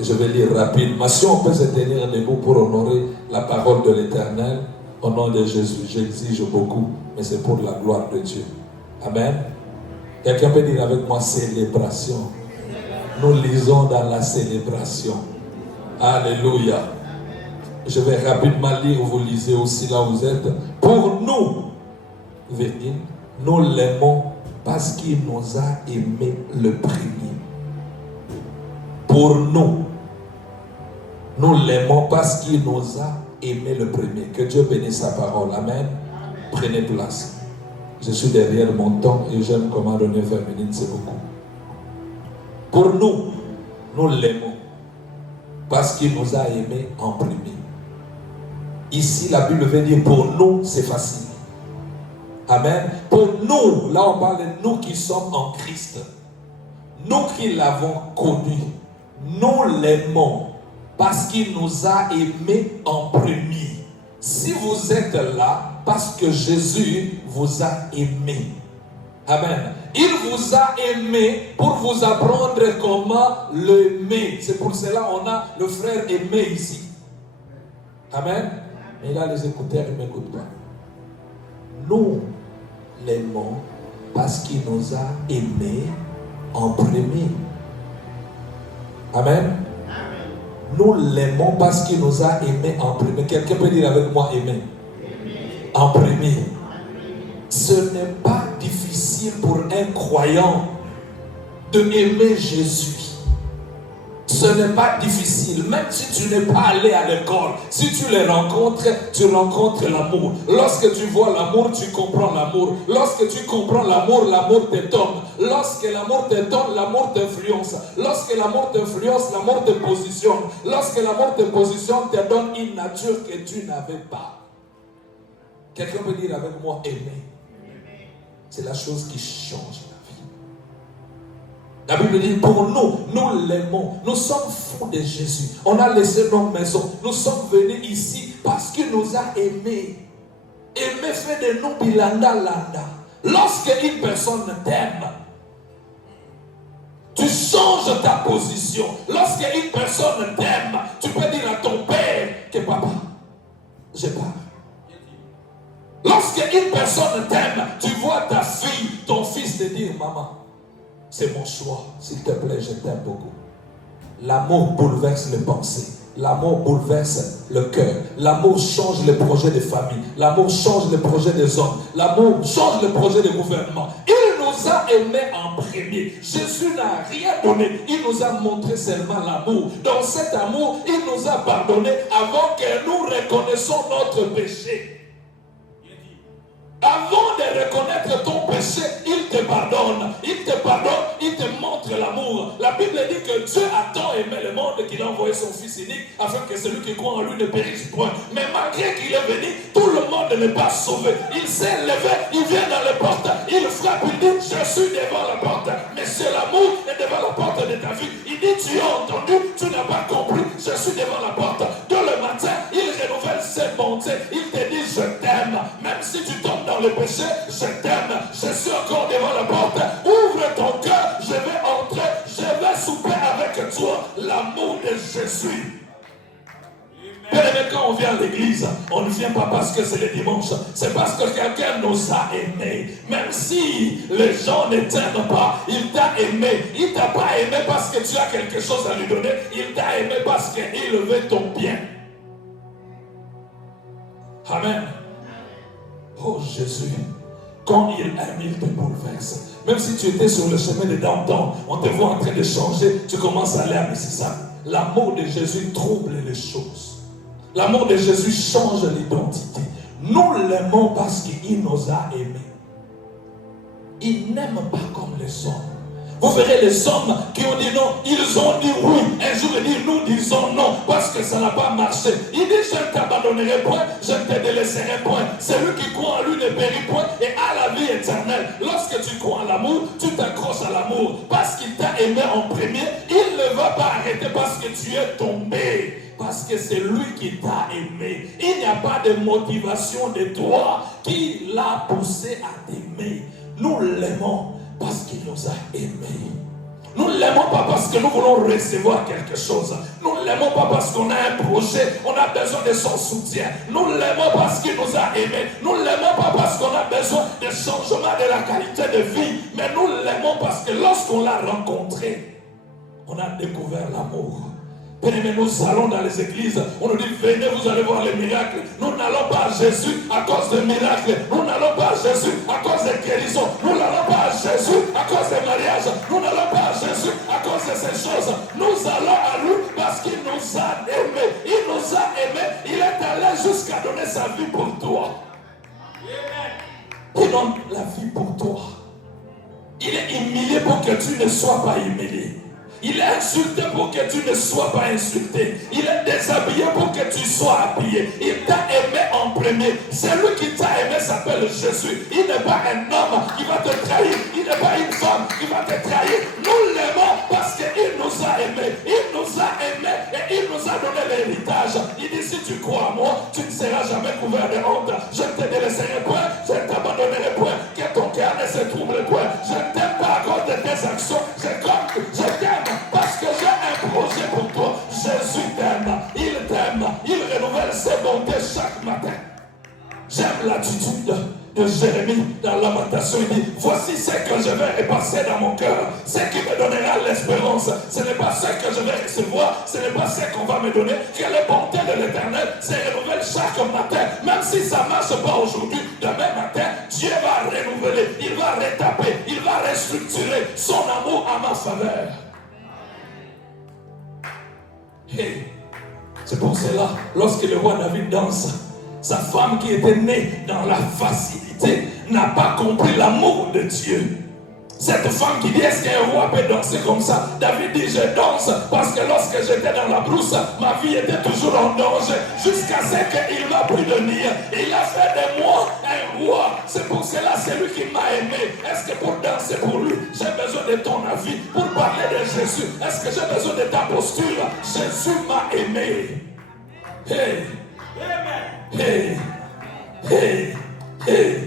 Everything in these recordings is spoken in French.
Je vais lire rapidement. Si on peut se tenir debout pour honorer la parole de l'Éternel, au nom de Jésus, j'exige beaucoup, mais c'est pour la gloire de Dieu. Amen. Quelqu'un peut dire avec moi célébration. Nous lisons dans la célébration. Alléluia. Je vais rapidement lire, vous lisez aussi là où vous êtes. Pour nous, Virgile, nous l'aimons parce qu'il nous a aimé le premier. Pour nous l'aimons parce qu'il nous a aimé le premier. Que Dieu bénisse sa parole. Amen. Prenez place. Je suis derrière mon temps et j'aime comment donner 20 minutes, c'est beaucoup. Pour nous l'aimons parce qu'il nous a aimé en premier. Ici, la Bible veut dire pour nous, c'est facile. Amen. Pour nous, là on parle de nous qui sommes en Christ. Nous qui l'avons connu, nous l'aimons parce qu'il nous a aimés en premier. Si vous êtes là, parce que Jésus vous a aimé. Amen. Il vous a aimé pour vous apprendre comment l'aimer. C'est pour cela qu'on a le frère aimé ici. Amen. Mais il a les écouteurs, il ne m'écoute pas. Nous l'aimons parce qu'il nous a aimés en premier. Amen. Nous l'aimons parce qu'il nous a aimés en premier. Quelqu'un peut dire avec moi aimer. En premier. Ce n'est pas difficile pour un croyant de aimer Jésus. Ce n'est pas difficile, même si tu n'es pas allé à l'école. Si tu les rencontres, tu rencontres l'amour. Lorsque tu vois l'amour, tu comprends l'amour. Lorsque tu comprends l'amour, l'amour t'étonne. Lorsque l'amour t'étonne, l'amour t'influence. Lorsque l'amour t'influence, l'amour te positionne. Lorsque l'amour te positionne, te donne une nature que tu n'avais pas. Quelqu'un peut dire avec moi aimer. C'est la chose qui change la vie. La Bible dit pour nous l'aimons. Nous sommes fous de Jésus. On a laissé nos maisons. Nous sommes venus ici parce qu'il nous a aimés. Aimer fait de nous bilanda landa. Lorsque une personne t'aime, tu changes ta position. Lorsque une personne t'aime, tu peux dire à ton père que papa, j'ai peur. Lorsque une personne t'aime, tu vois ta fille, ton fils te dire maman, c'est mon choix, s'il te plaît, je t'aime beaucoup. L'amour bouleverse les pensées. L'amour bouleverse le cœur. L'amour change les projets des familles. L'amour change les projets des hommes. L'amour change les projets des gouvernements. Il nous a aimés en premier. Jésus n'a rien donné. Il nous a montré seulement l'amour. Dans cet amour, il nous a pardonné avant que nous reconnaissions notre péché. Avant de reconnaître ton péché, il te pardonne. Il te pardonne, il te montre l'amour. La Bible dit que Dieu a tant aimé le monde qu'il a envoyé son Fils unique afin que celui qui croit en lui ne périsse point. Mais malgré qu'il est venu, tout le monde n'est pas sauvé. Il s'est levé, il vient dans les portes, il frappe, il dit je suis devant la porte. Mais c'est l'amour est devant la porte de ta vie. Il dit tu as entendu, tu n'as pas compris, je suis devant la porte. De le matin, il renouvelle ses bontés. Il te dit je t'aime. Même si tu tombes dans le péché, je t'aime. Je suis encore devant la porte. Ouvre ton cœur, je vais entrer, je vais souper avec toi. L'amour de Jésus. Bien aimé, quand on vient à l'église, on ne vient pas parce que c'est le dimanche, c'est parce que quelqu'un nous a aimés. Même si les gens ne t'aiment pas, il t'a aimé. Il ne t'a pas aimé parce que tu as quelque chose à lui donner, il t'a aimé parce qu'il veut ton bien. Amen. Oh Jésus, quand il aime, il te bouleverse. Même si tu étais sur le chemin de downtown, on te voit en train de changer, tu commences à aller à Mississauga. L'amour de Jésus trouble les choses. L'amour de Jésus change l'identité. Nous l'aimons parce qu'il nous a aimés. Il n'aime pas comme les hommes. Vous verrez les hommes qui ont dit non, ils ont dit oui. Un jour, il dit nous disons non parce que ça n'a pas marché. Il dit je ne t'abandonnerai point, je ne te délaisserai point. Celui qui croit en lui ne périt point et a la vie éternelle. Lorsque tu crois en l'amour, tu t'accroches à l'amour parce qu'il t'a aimé en premier. Il ne va pas arrêter parce que tu es tombé. Parce que c'est lui qui t'a aimé. Il n'y a pas de motivation de toi qui l'a poussé à t'aimer. Nous l'aimons parce qu'il nous a aimés. Nous ne l'aimons pas parce que nous voulons recevoir quelque chose. Nous ne l'aimons pas parce qu'on a un projet, on a besoin de son soutien. Nous l'aimons parce qu'il nous a aimés. Nous ne l'aimons pas parce qu'on a besoin de changement de la qualité de vie. Mais nous l'aimons parce que lorsqu'on l'a rencontré, on a découvert l'amour. Bien-aimés, nous allons dans les églises, on nous dit venez, vous allez voir les miracles. Nous n'allons pas à Jésus à cause des miracles. Nous n'allons pas à Jésus à cause des guérisons. Nous n'allons pas à Jésus à cause des mariages. Nous n'allons pas à Jésus à cause de ces choses. Nous allons à lui parce qu'il nous a aimés. Il nous a aimés. Il est allé jusqu'à donner sa vie pour toi. Il donne la vie pour toi. Il est humilié pour que tu ne sois pas humilié. Il est insulté pour que tu ne sois pas insulté. Il est déshabillé pour que tu sois habillé. Il t'a aimé en premier. Celui qui t'a aimé s'appelle Jésus. Il n'est pas un homme qui va te trahir. Il n'est pas une femme qui va te trahir. Nous l'aimons parce qu'il nous a aimés. Il nous a aimés et il nous a donné l'héritage. Il dit si tu crois à moi, tu ne seras jamais couvert de honte. Je ne te délaisserai point. Je ne t'abandonnerai point. Que ton cœur ne se trouble point. Je ne t'aime pas à cause de tes actions. Je t'aime parce que j'ai un projet pour toi. Jésus t'aime, il renouvelle ses bontés chaque matin. J'aime l'attitude de Jérémie dans Lamentation. Il dit voici ce que je vais repasser dans mon cœur, ce qui me donnera l'espérance. Ce n'est pas ce que je vais recevoir, ce n'est pas ce qu'on va me donner. Que les bontés de l'Éternel se renouvellent chaque matin. Même si ça ne marche pas aujourd'hui, demain matin, Dieu va renouveler, il va retaper, il va restructurer son amour à ma faveur. Hey, c'est pour cela, lorsque le roi David danse, sa femme qui était née dans la facilité n'a pas compris l'amour de Dieu. Cette femme qui dit est-ce qu'un roi peut danser comme ça? David dit je danse parce que lorsque j'étais dans la brousse, ma vie était toujours en danger jusqu'à ce qu'il m'a pris de nid. Il a fait de moi un roi. C'est pour cela c'est lui qui m'a aimé. Est-ce que pour danser pour lui, j'ai besoin de ton avis? Pour parler de Jésus, est-ce que j'ai besoin de ta posture? Jésus m'a aimé. Hey, hey, hey, hey.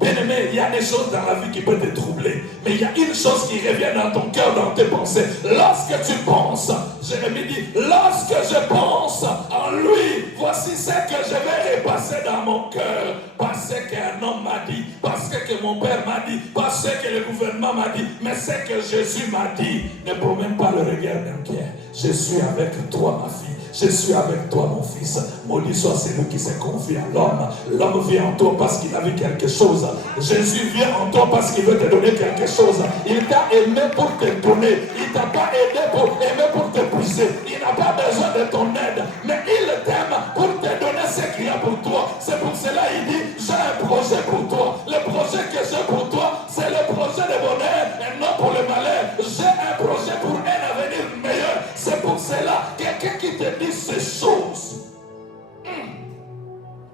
Bien-aimé, il y a des choses dans la vie qui peuvent te troubler. Mais il y a une chose qui revient dans ton cœur, dans tes pensées. Lorsque tu penses, Jérémie dit, lorsque je pense en lui, voici ce que je vais repasser dans mon cœur. Parce qu'un homme m'a dit, parce que mon père m'a dit, parce que le gouvernement m'a dit, mais ce que Jésus m'a dit. Ne promène pas le regard inquiet. Je suis avec toi, ma fille. Je suis avec toi, mon fils. Maudit soit celui qui se confie à l'homme. L'homme vient en toi parce qu'il a vu quelque chose. Jésus vient en toi parce qu'il veut te donner quelque chose. Il t'a aimé pour te donner. Il t'a pas aidé pour aimer pour te pousser. Il n'a pas besoin de ton aide. Mais il t'aime pour te donner ce qu'il y a pour toi. C'est pour cela qu'il dit, j'ai un projet pour toi. Le projet que j'ai pour toi, c'est le projet de bonheur et non pour le malheur. J'ai un projet pour un avenir meilleur. C'est pour cela, quelqu'un qui te dit ces choses.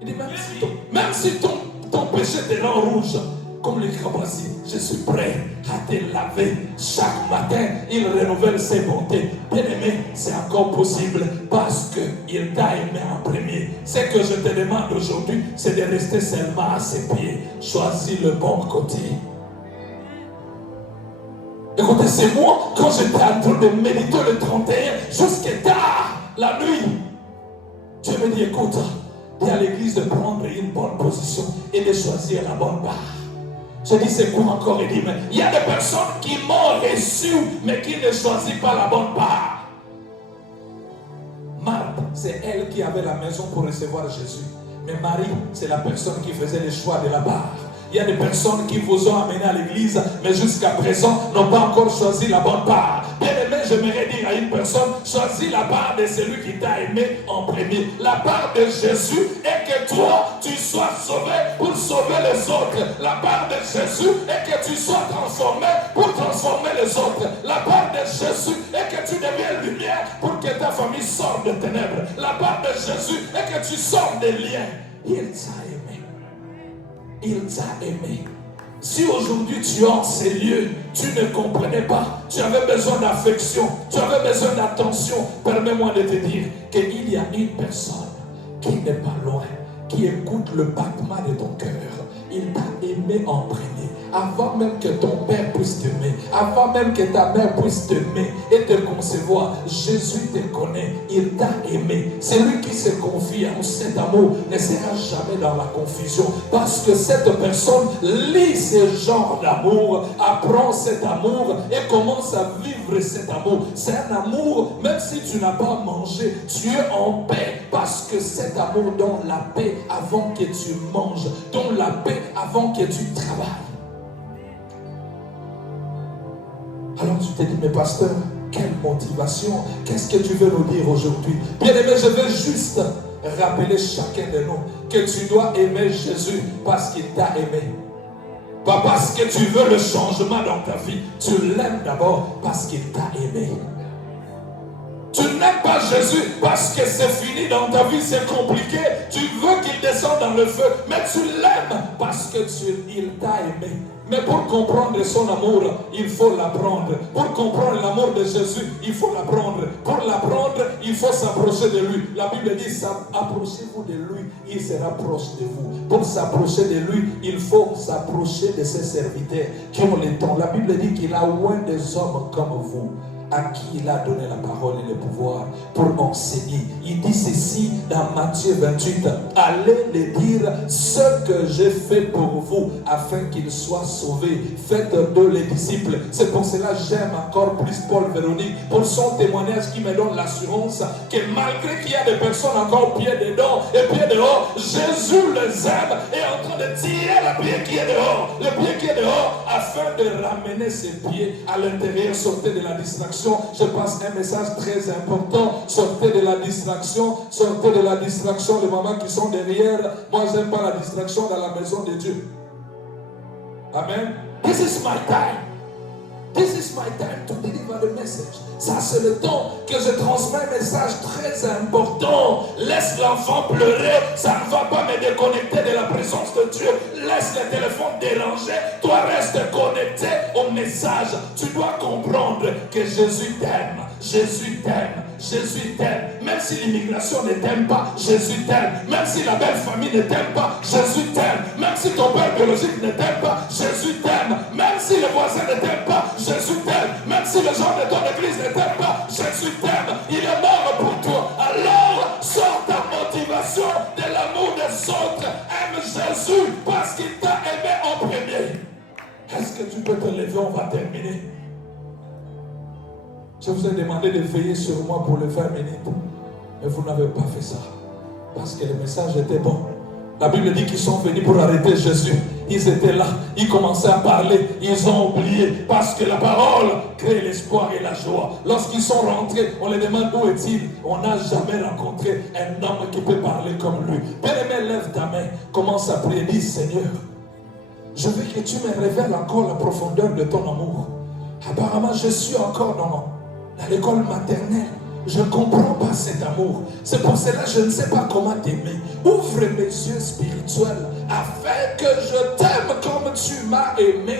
Il dit, même si ton péché te rend rouge, comme les crabassis, je suis prêt à te laver chaque matin. Il renouvelle ses bontés. Bien-aimé, c'est encore possible parce qu'il t'a aimé en premier. Ce que je te demande aujourd'hui, c'est de rester seulement à ses pieds. Choisis le bon côté. Écoutez, c'est moi, quand j'étais en train de méditer le 31, jusqu'à tard, la nuit, Dieu me dit, écoute, viens à l'église de prendre une bonne position et de choisir la bonne part. Je dis, c'est quoi encore? Il dit, mais il y a des personnes qui m'ont reçu, mais qui ne choisissent pas la bonne part. Marthe, c'est elle qui avait la maison pour recevoir Jésus. Mais Marie, c'est la personne qui faisait le choix de la part. Il y a des personnes qui vous ont amené à l'église, mais jusqu'à présent n'ont pas encore choisi la bonne part. Bien-aimé, j'aimerais dire à une personne, choisis la part de celui qui t'a aimé en premier. La part de Jésus est que toi, tu sois sauvé pour sauver les autres. La part de Jésus est que tu sois transformé pour transformer les autres. La part de Jésus est que tu deviennes lumière pour que ta famille sorte de ténèbres. La part de Jésus est que tu sortes des liens. Il t'a aimé. Il t'a aimé. Si aujourd'hui tu es en ces lieux, tu ne comprenais pas, tu avais besoin d'affection, tu avais besoin d'attention, permets-moi de te dire qu'il y a une personne qui n'est pas loin, qui écoute le battement de ton cœur, il t'a aimé en premier. Avant même que ton père puisse t'aimer, avant même que ta mère puisse t'aimer et te concevoir, Jésus te connaît, il t'a aimé. Celui qui se confie en cet amour ne sera jamais dans la confusion, parce que cette personne lit ce genre d'amour, apprend cet amour et commence à vivre cet amour. C'est un amour, même si tu n'as pas mangé, tu es en paix, parce que cet amour donne la paix avant que tu manges, donne la paix avant que tu travailles. Alors tu te dis, mais pasteur, quelle motivation, qu'est-ce que tu veux nous dire aujourd'hui? Bien aimé, je veux juste rappeler chacun de nous que tu dois aimer Jésus parce qu'il t'a aimé. Pas parce que tu veux le changement dans ta vie, tu l'aimes d'abord parce qu'il t'a aimé. Tu n'aimes pas Jésus parce que c'est fini dans ta vie, c'est compliqué, tu veux qu'il descende dans le feu, mais tu l'aimes parce qu'il t'a aimé. Mais pour comprendre son amour, il faut l'apprendre. Pour comprendre l'amour de Jésus, il faut l'apprendre. Pour l'apprendre, il faut s'approcher de lui. La Bible dit, approchez-vous de lui, il sera proche de vous. Pour s'approcher de lui, il faut s'approcher de ses serviteurs qui ont le temps. La Bible dit qu'il a oint des hommes comme vous, à qui il a donné la parole et le pouvoir pour enseigner. Il dit ceci dans Matthieu 28. Allez les dire ce que j'ai fait pour vous afin qu'ils soient sauvés. Faites d'eux les disciples. C'est pour cela que j'aime encore plus Paul Véronique pour son témoignage qui me donne l'assurance que malgré qu'il y a des personnes encore pieds dedans et pieds dehors, Jésus les aime et est en train de tirer le pied qui est dehors, le pied qui est dehors, afin de ramener ses pieds à l'intérieur, sortir de la distraction. Je passe un message très important. Sortez de la distraction. Sortez de la distraction. Les mamans qui sont derrière. Moi, je n'aime pas la distraction dans la maison de Dieu. Amen. This is my time. This is my time to deliver the message. Ça, c'est le temps que je transmets un message très important. Laisse l'enfant pleurer. Ça ne va pas me déconnecter de la présence de Dieu. Laisse le téléphone déranger. Toi, reste connecté au message. Tu dois comprendre que Jésus t'aime. Jésus t'aime. Jésus t'aime. Même si l'immigration ne t'aime pas, Jésus t'aime. Même si la belle famille ne t'aime pas, Jésus t'aime. Même si ton père biologique ne t'aime pas, Jésus t'aime. Même si le voisin ne t'aime pas, Jésus t'aime. Même si les gens de ton église ne t'aiment pas, Jésus t'aime. Il est mort pour toi. Alors, sors ta motivation de l'amour des autres. Aime Jésus parce qu'il t'a aimé en premier. Est-ce que tu peux te lever? On va terminer. Je vous ai demandé de veiller sur moi pour les 20 minutes. Mais vous n'avez pas fait ça. Parce que le message était bon. La Bible dit qu'ils sont venus pour arrêter Jésus. Ils étaient là. Ils commençaient à parler. Ils ont oublié. Parce que la parole crée l'espoir et la joie. Lorsqu'ils sont rentrés, on les demande où est-il. On n'a jamais rencontré un homme qui peut parler comme lui. Bien-aimé, lève ta main. Commence à prier. Dis, Seigneur, je veux que tu me révèles encore la profondeur de ton amour. Apparemment, je suis encore dans l'école maternelle. Je ne comprends pas cet amour. C'est pour cela que je ne sais pas comment t'aimer. Ouvre mes yeux spirituels afin que je t'aime comme tu m'as aimé.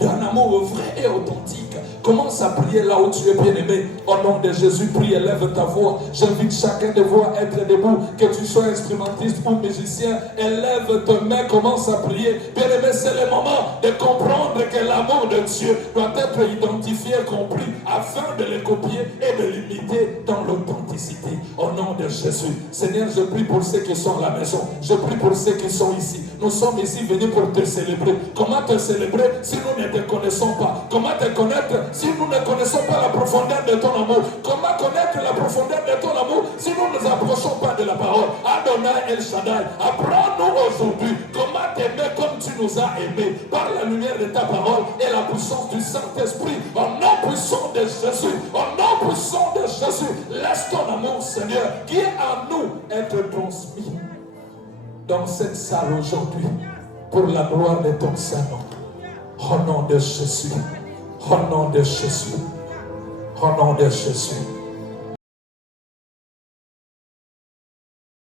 D'un amour vrai et authentique. Commence à prier là où tu es bien aimé. Au nom de Jésus, prie, élève ta voix. J'invite chacun de vous à être debout. Que tu sois instrumentiste ou musicien, élève tes mains, commence à prier. Bien aimé, c'est le moment de comprendre que l'amour de Dieu doit être identifié, compris, afin de le copier et de l'imiter dans l'authenticité. Au nom de Jésus. Seigneur, je prie pour ceux qui sont à la maison. Je prie pour ceux qui sont ici. Nous sommes ici venus pour te célébrer. Comment te célébrer si nous ne te connaissons pas? Comment te connaître si nous ne connaissons pas la profondeur de ton amour? Comment connaître la profondeur de ton amour si nous ne nous approchons pas de la parole? Adonai El Shaddai, apprends-nous aujourd'hui comment t'aimer comme tu nous as aimés par la lumière de ta parole et la puissance du Saint-Esprit. Au nom puissant de Jésus, au nom puissant de Jésus, laisse ton amour, Seigneur, qui est en nous, être transmis dans cette salle aujourd'hui pour la gloire de ton Saint-Nom. Au nom de Jésus. Au nom de Jésus. Au nom de Jésus.